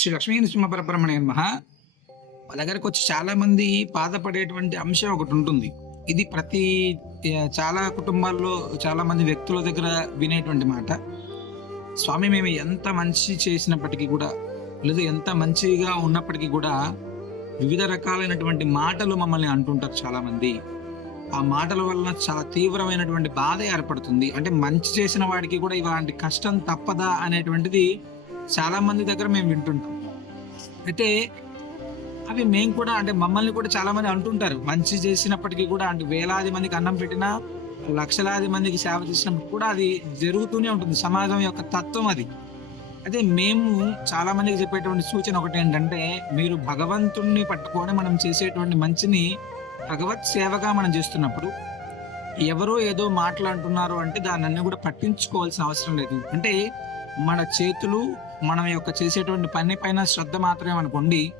శ్రీ లక్ష్మీ నృసింహ పరబ్రహ్మణ్య నమ. మా దగ్గరకు వచ్చి చాలామంది బాధపడేటువంటి అంశం ఒకటి ఉంటుంది. ఇది ప్రతి చాలా కుటుంబాల్లో చాలామంది వ్యక్తుల దగ్గర వినేటువంటి మాట. స్వామి మేము ఎంత మంచి చేసినప్పటికీ కూడా లేదా ఎంత మంచిగా ఉన్నప్పటికీ కూడా వివిధ రకాలైనటువంటి మాటలు మమ్మల్ని అంటుంటారు చాలామంది. ఆ మాటల వలన చాలా తీవ్రమైనటువంటి బాధ ఏర్పడుతుంది. అంటే మంచి చేసిన వాడికి కూడా ఇలాంటి కష్టం తప్పదా అనేటువంటిది చాలా మంది దగ్గర మేము వింటుంటాం. అయితే అవి మేము కూడా అంటే మమ్మల్ని కూడా చాలా మంది అంటుంటారు. మంచి చేసినప్పటికీ కూడా అంటే వేలాది మందికి అన్నం పెట్టినా లక్షలాది మందికి సేవ చేసినప్పుడు కూడా అది జరుగుతూనే ఉంటుంది. సమాజం యొక్క తత్వం అది. అయితే మేము చాలా మందికి చెప్పేటువంటి సూచన ఒకటి ఏంటంటే మీరు భగవంతుణ్ణి పట్టుకొని మనం చేసేటువంటి మంచిని భగవత్ సేవగా మనం చేస్తున్నప్పుడు ఎవరో ఏదో మాట్లాడుతున్నారు అంటే దాన్ని అన్ని కూడా పట్టించుకోవాల్సిన అవసరం లేదు. అంటే మన చేతులు మనం యొక్క చేసేటువంటి పని పైన శ్రద్ధ మాత్రమే అనుకోండి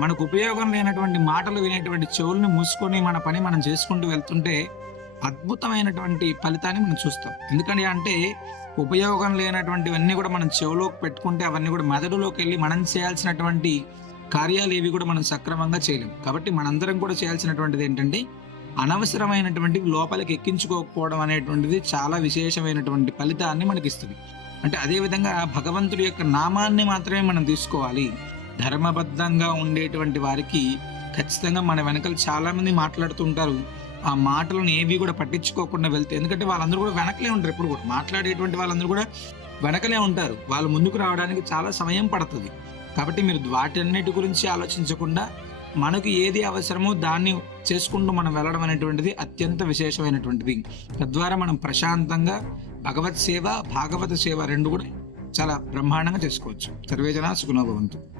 మనకు ఉపయోగం లేనటువంటి మాటలు వినేటువంటి చెవుల్ని మూసుకొని మన పని మనం చేసుకుంటూ వెళ్తుంటే అద్భుతమైనటువంటి ఫలితాన్ని మనం చూస్తాం. ఎందుకంటే అంటే ఉపయోగం లేనటువంటివన్నీ కూడా మనం చెవులోకి పెట్టుకుంటే అవన్నీ కూడా మెదడులోకి వెళ్ళి మనం చేయాల్సినటువంటి కార్యాలు ఏవి కూడా మనం సక్రమంగా చేయలేము కాబట్టి మనందరం కూడా చేయాల్సినటువంటిది ఏంటంటే అనవసరమైనటువంటి లోపలికి ఎక్కించుకోకపోవడం అనేటువంటిది చాలా విశేషమైనటువంటి ఫలితాన్ని మనకి ఇస్తుంది అంటే అదేవిధంగా భగవంతుడి యొక్క నామాన్ని మాత్రమే మనం తీసుకోవాలి. ధర్మబద్ధంగా ఉండేటువంటి వారికి ఖచ్చితంగా మన వెనకలు చాలామంది మాట్లాడుతుంటారు ఆ మాటలను ఏవి కూడా పట్టించుకోకుండా వెళ్తే ఎందుకంటే వాళ్ళందరూ కూడా వెనకలే ఉంటారు. ఎప్పుడు కూడా మాట్లాడేటువంటి వాళ్ళందరూ కూడా వెనకలే ఉంటారు. వాళ్ళు ముందుకు రావడానికి చాలా సమయం పడుతుంది. కాబట్టి మీరు వాటన్నిటి గురించి ఆలోచించకుండా మనకు ఏది అవసరమో దాన్ని చేసుకుంటూ మనం వెళ్ళడం అనేటువంటిది అత్యంత విశేషమైనటువంటిది. తద్వారా మనం ప్రశాంతంగా భగవత్ సేవ భాగవత సేవ రెండు కూడా చాలా బ్రహ్మాండంగా చేసుకోవచ్చు. సర్వేజన సుఖనోభవంతు